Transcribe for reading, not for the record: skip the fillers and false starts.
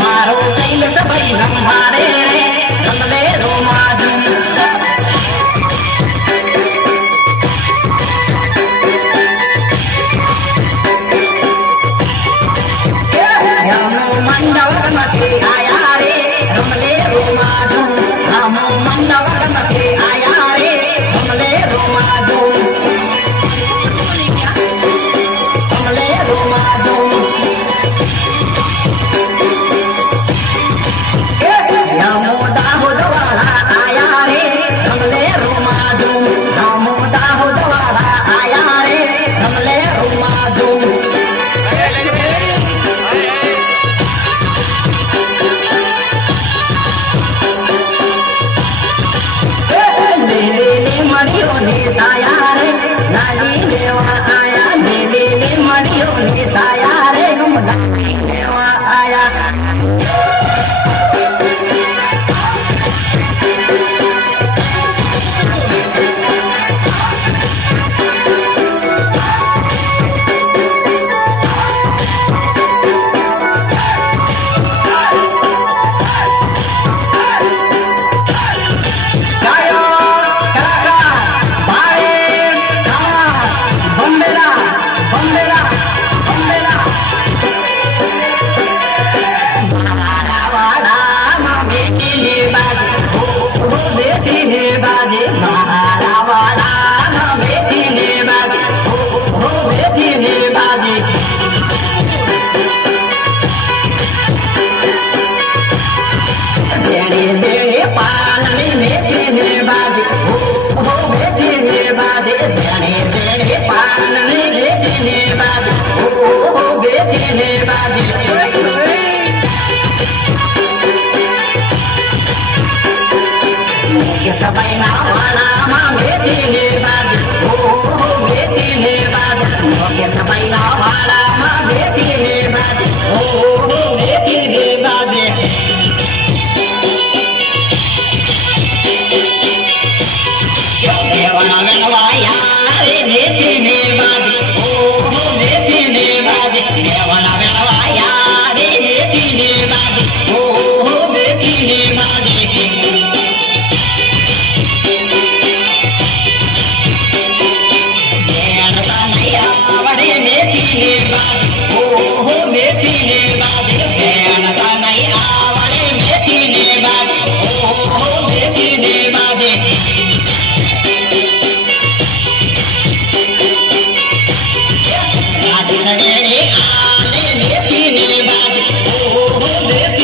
मारो सैल सबई रंभारे रे रंगले रोमाजू मंडवक मथे आया रे रमले रोमाजू हम मंडवक मथे आया रे रमले रोमाजू रमले रोमाजू नमो दाहोद वाला आया रे रमले रोमाजू नमो दाहोद वाला आया रे रमले रोमाजू मरियो ने साया रे नानी देवा आया ले मरियो ने साया रे हम नानी देवा आया सबई ना वाला माँ बेटी ने बाज हो बेटी ने बाज के सबई ना वाला माँ बेटी ने बाज हो बेटी ने बाज देवना बनवाया रे बेटी ने बाज हो बेटी ने बाज देवना बनवाया रे बेटी ने बाज हो बेटी ने बाज सवेरे आने मेथी ने बाज ओ मेथी